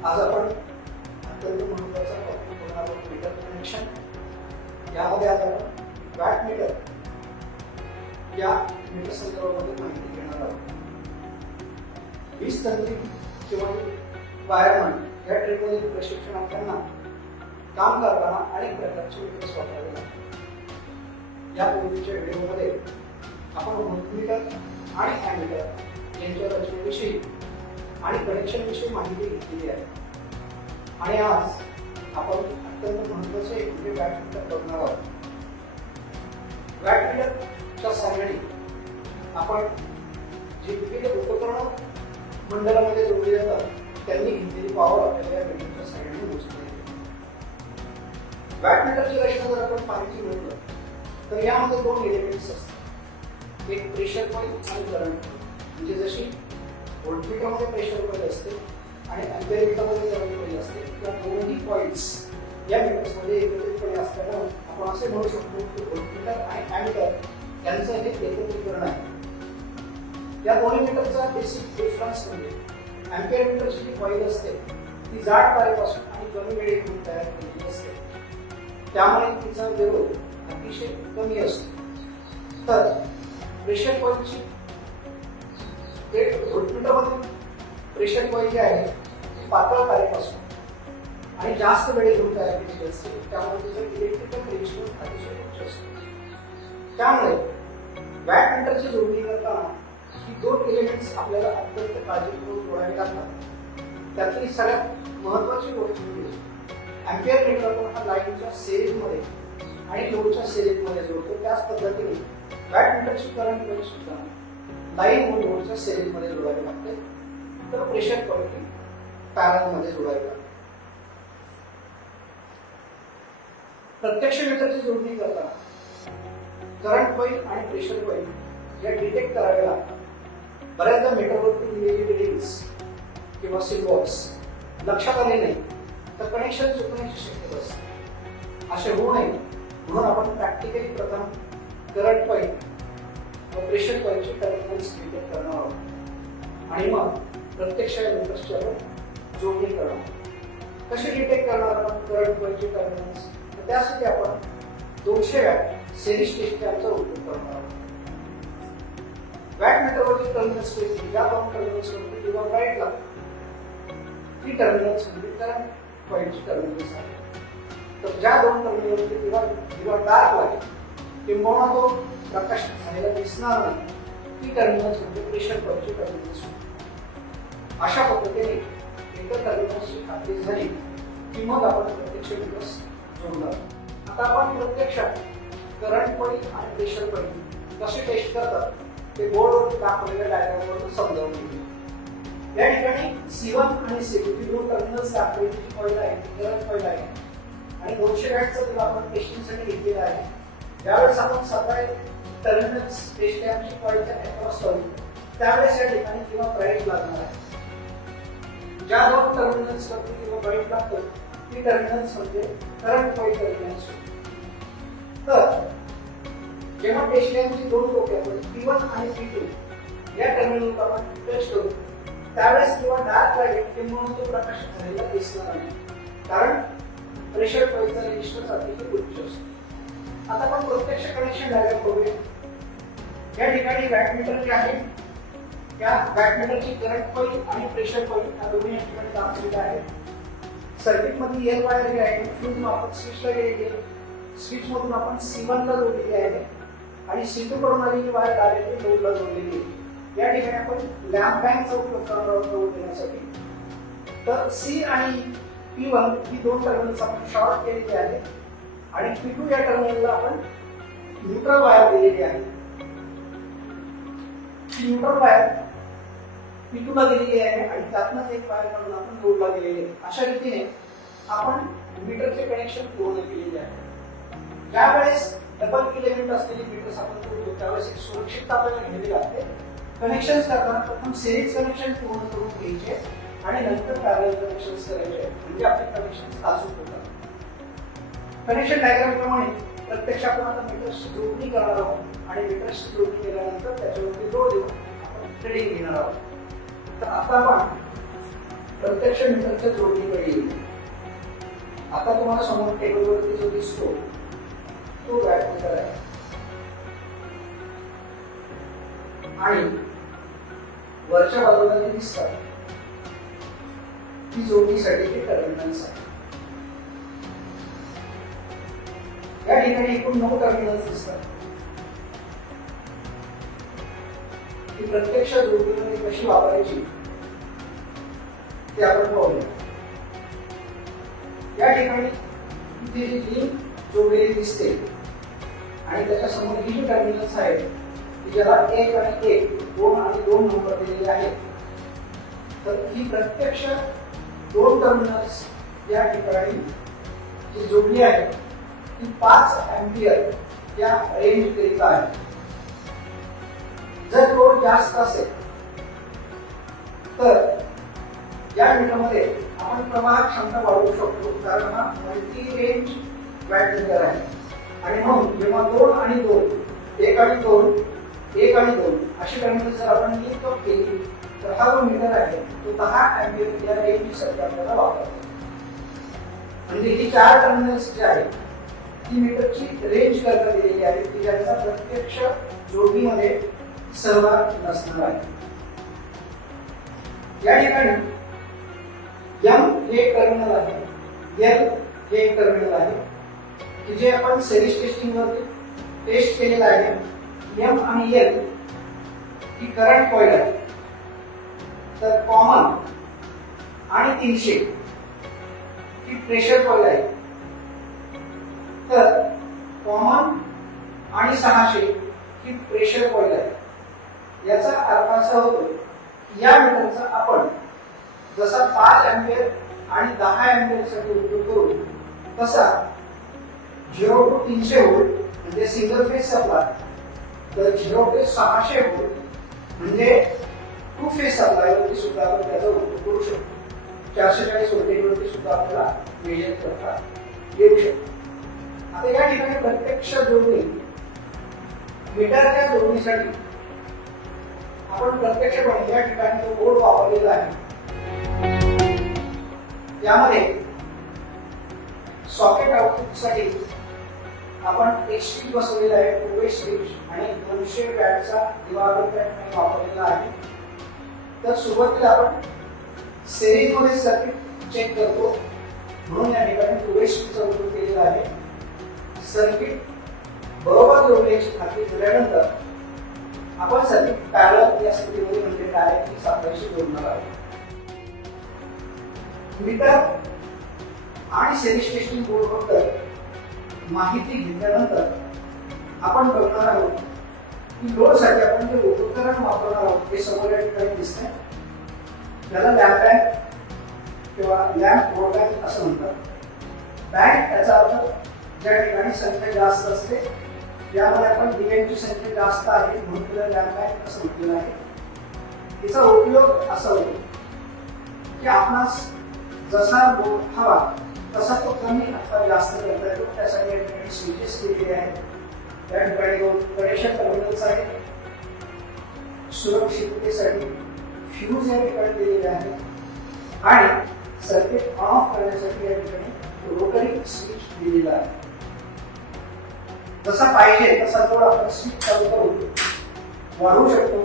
आज आपण अत्यंत महत्त्वाचा टॉपिक बोलणार आहोत, मीटर कनेक्शन. यामध्ये आज आपण वॅट मीटर या मीटर संदर्भामध्ये माहिती घेणार आहोत. वीज तंत्री किंवा वायरमन या ट्रेडमधील प्रशिक्षणार्थ्यांना काम करताना अनेक प्रकारचे मीटर्स वापरावे लागतात. या पूर्वीच्या व्हिडिओमध्ये आपण व्होल्टमीटर आणि अॅमीटर यांच्या रचनेविषयी आणि कनेक्शनविषयी माहिती घेतलेली आहे. आणि आज आपण अत्यंत महत्त्वाचे एक म्हणजे वॅट मीटर बघणार आहोत. वॅट मीटरच्या सहाय्याने आपण जी विविध उपकरणं मंडळामध्ये जोडली जातात त्यांनी घेतलेली पॉवर आपल्याला या मीटरच्या सहाय्याने मोजता येते. वॅट मीटरची रचना जर आपण पाहायची म्हटलं तर यामध्ये दोन एलिमेंट्स असतात, एक प्रेशर कॉइल आणि करंट कॉइल. म्हणजे जशी व्होल्टमीटरमध्ये प्रेशर कॉइल असते आणि अँपिअर मीटरमध्ये करंट कॉइल असते, या दोन्ही कॉइल्स या मीटर्समध्ये एकत्रितपणे असताना आपण असे म्हणू शकतो की व्होल्टमीटर आणि अॅमीटर यांचं हे एकत्रीकरण आहे. या दोन्ही मीटरचा बेसिक डिफरन्स म्हणजे अँपिअर मीटरची जी कॉइल असते ती जाड तारेपासून आणि कमी वेळेतून तयार केलेली असते, त्यामुळे तिचा विरोध अतिशय कमी असतो. तर प्रेशर कॉइलची व्होल्टमीटरमधील प्रेशर कॉइल जी आहे ती पातळ तारेपासून आणि जास्त वेळ घेऊन तयार केलेली असते, त्यामुळे तिचं इलेक्ट्रिकल रेजिस्टन्स अतिशय उच्च असतो. त्यामुळे वॅट मीटरची जोडणी करताना ही दोन एलिमेंट्स आपल्याला अत्यंत काळजीपूर्वक जोडावी लागतात. त्यातली सगळ्यात महत्वाची गोष्ट म्हणजे अँपिअर मीटर आपण हा लाईनच्या सिरीजमध्ये आणि लोडच्या सिरीजमध्ये जोडतो. त्याच पद्धतीने वॅट मीटरची करंट कॉइल सुद्धा लाईन व लोडच्या सिरीजमध्ये जोडावी लागते. तर प्रेशर कॉइल ही पॅरलल मध्ये जोडावी लागते. प्रत्यक्ष मीटरची जोडणी करताना करंट कॉइल आणि प्रेशर कॉइल या डिटेक्ट कराव्या लागतात. बऱ्याचदा मीटरवरती दिलेली रिडिंग्स किंवा सिम्बॉल्स लक्षात आले नाही तर कनेक्शन चुकण्याची शक्यता असते. असे होऊ नये म्हणून आपण प्रॅक्टिकली प्रथम करंट कॉइल व प्रेशर कॉइलचे टर्मिनल्स डिटेक्ट करणार आहोत आणि मग प्रत्यक्ष मीटर्सची आपण जोडणी करणार. कशी डिटेक्ट करणार आपण करंट कॉइलचे टर्मिनल्स? त्यासाठी आपण 200 वॅट सिरीज टेस्ट लॅम्पचा उपयोग करणार आहोत. वॅट मीटरवरील टर्मिनल्स पैकी ज्या दोन टर्मिनल्सवरती दिवा ब्राईट लागतो ती टर्मिनल्स म्हणजे करंट कॉइलची टर्मिनल्स आहेत. तर ज्या दोन टर्मिनलवरती दिवा डार्क लागेल किंवा तो प्रकाश झालेला दिसणार नाही ती टर्मिनल्स म्हणजे प्रेशर कॉइलची टर्मिनल्स. अशा पद्धतीने एकदा टर्मिनल्सची खात्री झाली की मग आपण प्रत्यक्ष मीटर्स जोडणार. आता आपण प्रत्यक्षात करंट कॉइल आणि प्रेशर कॉइल कसे टेस्ट करतात ते बोर्डवर दाखवलेल्या डायग्रामवरून समजावून घेऊ. या ठिकाणी C1 आणि C2 ही दोन टर्मिनल्स दाखवलेली कॉइल आहे, करंट कॉइल आहे आणि 200 वॅटचा दिवा आपण टेस्टिंगसाठी घेतलेला आहे. ज्यावेळेस आपण सकाळी टर्मिनल्स टेस्ट लॅम्पची कॉइलच्या अक्रॉस करू त्यावेळेस या ठिकाणी दिवा ब्राईट लागणार आहे. ज्या दोन टर्मिनल्स वरती दिवा ब्राईट लागतो ती टर्मिनल्स म्हणजे करंट कॉइल टर्मिनल्स. तर जेव्हा टेस्ट लॅम्पची दोन टोके आपण P1 आणि P2 या टर्मिनलवर आपण टच करू त्यावेळेस किंवा डार्क लागेल किंवा तो प्रकाश झालेला दिसणार नाही, कारण प्रेशर कॉइलचा रेजिस्टन्स अतिशय उच्च असतो. आता आपण प्रत्यक्ष कनेक्शन डायग्राम बघूया. या ठिकाणी वॅट मीटर जे आहे त्या वॅट मीटरची करंट कॉइल आणि प्रेशर कॉइल या दोन्ही या ठिकाणी दाखवलेले आहेत. सर्किट मध्ये एल वायर जी आहे फ्यूज आपण स्विचला गेलेली आहे. स्विच मधून आपण C1 ला जोडलेली आहे आणि C2 कडून आलेली वायर डायरेक्टली लोडला जोडलेली आहे. या ठिकाणी आपण लॅम्प बँकचा उपयोग करणार आहोत लोड देण्यासाठी. तर C आणि P1 ही दोन टर्मिनल्स आपण शॉर्ट केलेली आहे आणि P2 या टर्मिनलला आपण न्यूट्रल वायर दिलेली आहे. न्यूट्रल वायर P2 ला दिलेली आहे आणि त्यातूनच एक वायर काढून आपण लोडला दिलेली आहे. अशा रीतीने आपण मीटरचे कनेक्शन पूर्ण केलेले आहे. ज्यावेळेस डबल एलिमेंट असलेली मीटर्स आपण जोडतो त्यावेळेस एक सुरक्षितता आपल्याला घ्यावी लागते. कनेक्शन करताना प्रथम सिरीज कनेक्शन पूर्ण करून घ्यायचे आणि नंतर पॅरलल कनेक्शन करायचे म्हणजे आपले कनेक्शन अचूक होतात. कनेक्शन डायग्राम प्रमाणे प्रत्यक्षात आपण आता मीटर्सची जोडणी करणार आहोत आणि मीटर्सची जोडणी केल्यानंतर त्याच्यावरती लोड देऊन आपण ट्रेडिंग घेणार आहोत. तर आता आपण प्रत्यक्ष मीटरच्या जोडणीकडे येईल. आता तुम्हाला समोर टेबलवरती जो दिसतो तो वॅटमीटर आहे आणि वरच्या बाजूला जे दिसतात ती जोडणीसाठी टर्मिनल्स आहेत. या ठिकाणी एकूण 9 टर्मिनल्स दिसतात. ती प्रत्यक्ष जोडणीमध्ये कशी वापरायची ते आपण पाहूया. या ठिकाणी इथे जी लिंक जोडलेली दिसते आणि त्याच्या समोर ही जी टर्मिनल्स आहेत ती ज्याला 1 आणि 1, 2 आणि 2 नंबर दिलेले आहेत, तर ही प्रत्यक्ष 2 टर्मिनल्स या ठिकाणी जी जोडली आहे ती 5 अँपिअर या रेंज करिता आहे. जर लोड जास्त असेल तर या मीटरमध्ये आपण प्रवाह क्षमता वाढवू शकतो, कारण हा मल्टी रेंज वॅटमीटर आहे. आणि म्हणून जेव्हा 2 आणि 2, 1 आणि 2, 1 आणि 2 अशी टर्मिनल जर आपण लिंक केली तर हा जो मीटर आहे तो 10 अँपिअर या रेंजसाठी आपल्याला वापरतो. म्हणजे ही 4 टर्मिनल्स जी आहेत ती मीटरची रेंज करता दिलेली आहे की ज्यांचा प्रत्यक्ष जोडणीमध्ये सहभाग नसणार आहे. या ठिकाणी M हे एक टर्मिनल आहे, L हे एक टर्मिनल आहे की जे आपण सिरीज टेस्टिंग वरती टेस्ट केलेलं आहे. M आणि L ही करंट कॉइल आहे, तर कॉमन आणि 300 ही प्रेशर कॉइल आहे. तर कॉमन आणि 600 ही प्रेशर कॉइल आहे. याचा अर्थ असा होतो की या मीटरचा आपण जसा 5 अँपिअर आणि 10 अँपिअर साठी उपयोग करू तसा 0 to 300 व्होल्ट म्हणजे सिंगल फेज सप्लाय, तर 0 ते 600 व्होल्ट म्हणजे 2 फेज सप्लाय वरती सुद्धा आपण त्याचा उपयोग करू शकतो. 440 व्होल्टेज वरती सुद्धा आपल्याला मेजर करता येऊ शकतो. आता या ठिकाणी प्रत्यक्ष जोडणी मीटरच्या जोडणीसाठी आपण प्रत्यक्षपणे या ठिकाणी जो बोर्ड वापरलेला आहे यामध्ये सॉकेट आउटपुटसाठी आपण एक स्विच बसवलेला आहे, टू वे स्विच, आणि 200 वॅटचा दिवा त्या ठिकाणी वापरलेला आहे. तर सुरुवातीला आपण सिरीज मध्ये सर्किट चेक करतो म्हणून या ठिकाणी टू वे स्विचचा उपयोग केलेला आहे. सर्किट बरोबर जोडण्याची खात्री झाल्यानंतर आपण सर्किट पॅरलल या स्थितीमध्ये म्हणजे डायरेक्टली सप्लायशी जोडणार आहोत. मीटर आणि सिरीज टेस्टिंग बोर्डबद्दल माहिती घेतल्यानंतर आपण बघणार आहोत की लोडसाठी आपण जे उपकरण वापरणार आहोत ते समोर या ठिकाणी दिसतंय. त्याला लॅम्प बँक किंवा लॅम्प बोर्ड बँक असं म्हणतात. बँक याचा अर्थ ज्या ठिकाणी संख्या जास्त असते, यामध्ये आपण दिव्यांची संख्या जास्त आहे म्हणून त्याला लॅम्प बँक असं म्हटलेलं आहे. याचा उपयोग असा होतो की आपणास जसा लोड हवा तसा तो कमी अथवा जास्त करता येतो. त्यासाठी या ठिकाणी स्विचेस दिलेले आहेत. या ठिकाणी 2 कनेक्शन टर्मिनल्स आहेत. सुरक्षिततेसाठी फ्यूज या ठिकाणी दिलेले आहेत आणि सर्किट ऑफ करण्यासाठी या ठिकाणी रोटरी स्विच दिलेला आहे. जसा पाहिजे तसा लोड आपण स्विच चालू करून वाढवू शकतो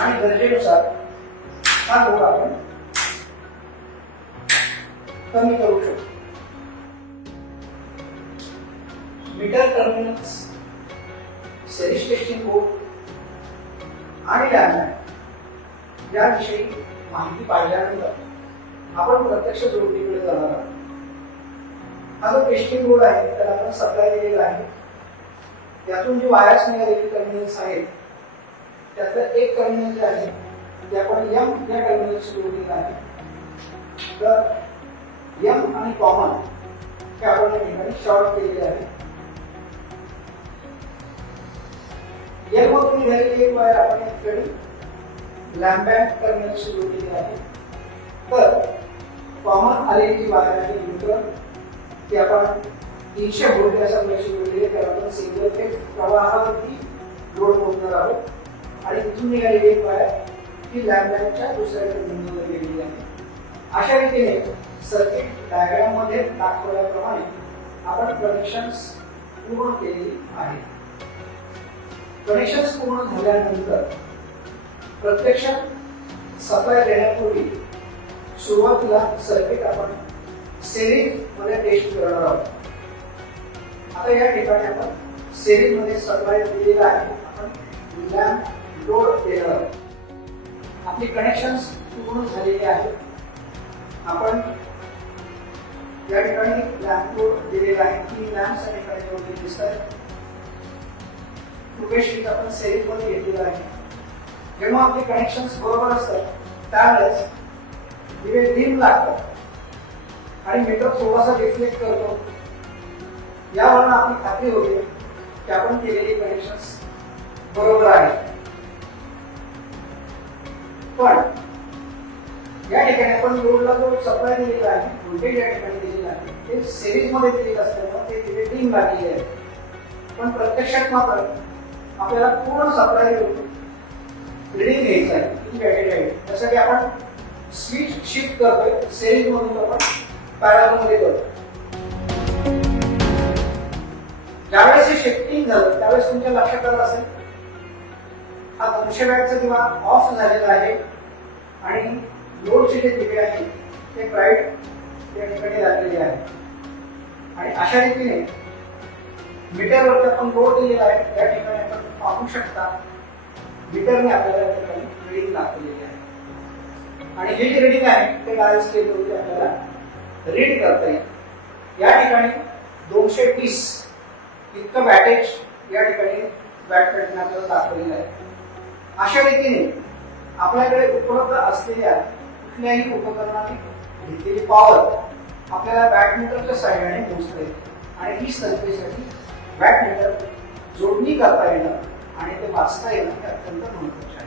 आणि गरजेनुसार हा लोड आपण कमी करू शकतो. Meter terminals, series testing board आणि लॅम्प याविषयी माहिती पाहिल्यानंतर आपण प्रत्यक्ष जोडणीकडे जाणार आहोत. हा जो टेस्टिंग बोर्ड आहे त्याला आपण सप्लाय दिलेला आहे. त्यातून जी वायर्स निघालेली टर्मिनल्स आहेत त्यातलं एक टर्मिनल जे आहे ते आपण M या टर्मिनलशी जोडलेलं आहे. तर M आणि कॉमन हे आपण या ठिकाणी शॉर्ट केलेले आहे. M मधून निघालेली एक वायर आपण या ठिकाणी लॅम्प बँक टर्मिनलशी जोडलेली आहे. तर कॉमन आलेली जी वायर आहे न्यूट्रल ती आपण 300 व्होल्ट या सप्लायशी जोडलेली आहे. तर आपण सिंगल फेज प्रवाहावरती लोड मोजणार आहोत आणि तिथून निघालेली एक वायर ही लॅम्प बँकच्या दुसऱ्या टर्मिनलवर गेलेली आहे. अशा रीतीने सर्किट डायग्राम मध्ये दाखवल्याप्रमाणे आपण कनेक्शन्स पूर्ण केलेली आहे. कनेक्शन्स पूर्ण झाल्यानंतर प्रत्यक्षात सप्लाय देण्यापूर्वी सुरुवातीला सर्किट आपण सिरीज मध्ये टेस्ट करणार आहोत. आता या ठिकाणी आपण सिरीज मध्ये सप्लाय दिलेला आहे. आपण लॅम्प लोड देणार आहोत. आपली कनेक्शन्स पूर्ण झालेली आहेत. आपण या ठिकाणी लॅम्प लोड दिलेला आहे. 3 लॅम्प्स या ठिकाणी जोडलेले दिसतात. फुगेशीट आपण सिरीज मध्ये घेतलेला आहे. जेव्हा आपले कनेक्शन्स बरोबर असतात त्यावेळेस दिवे डिम लागतात आणि मीटर थोडासा रिफ्लेक्ट करतो. यावरून आपली खात्री होते की आपण केलेले कनेक्शन्स बरोबर आहेत. पण या ठिकाणी आपण लोडला जो सप्लाय दिलेला आहे, व्होल्टेज या ठिकाणी दिलेला आहे, ते सिरीज मध्ये दिलेलं असल्यामुळे ते दिवे डिम लागलेले आहे. पण प्रत्यक्षात मात्र आपल्याला पूर्ण सप्लाय रिडिंग घ्यायचं आहे. किती वॅटेज आहे त्यासाठी आपण स्विच शिफ्ट करतोय. सिरीज मधून आपण पॅरलल मध्ये करतो. ज्यावेळेस हे शिफ्टिंग झालं त्यावेळेस तुमच्या लक्षात आलं असेल हा 200 वॅटचा दिवा ऑफ झालेला आहे आणि लोडचे जे दिवे आहेत ते ब्राईट या ठिकाणी लागलेले आहेत. आणि अशा रीतीने मीटरवरती आपण लोड दिलेला आहे. या ठिकाणी आपण पाहू शकता मीटरने आपल्याला या ठिकाणी रिडिंग दाखवलेली आहे. आणि हे जे रिडिंग आहे ते डायल स्केलवरती आपल्याला रीड करता येईल. या ठिकाणी 230 इतकं वॅटेज या ठिकाणी वॅट पॅटर्न आपल्याला दाखवलेलं आहे. अशा रीतीने आपल्याकडे उपलब्ध असलेल्या कुठल्याही उपकरणाने घेतलेली पॉवर आपल्याला वॅटमीटरच्या सहाय्याने मोजता येते. आणि ही संख्येसाठी वॅटमीटर जोडणी करता येणं आणि ते वाचता येणं हे अत्यंत महत्त्वाचे आहे.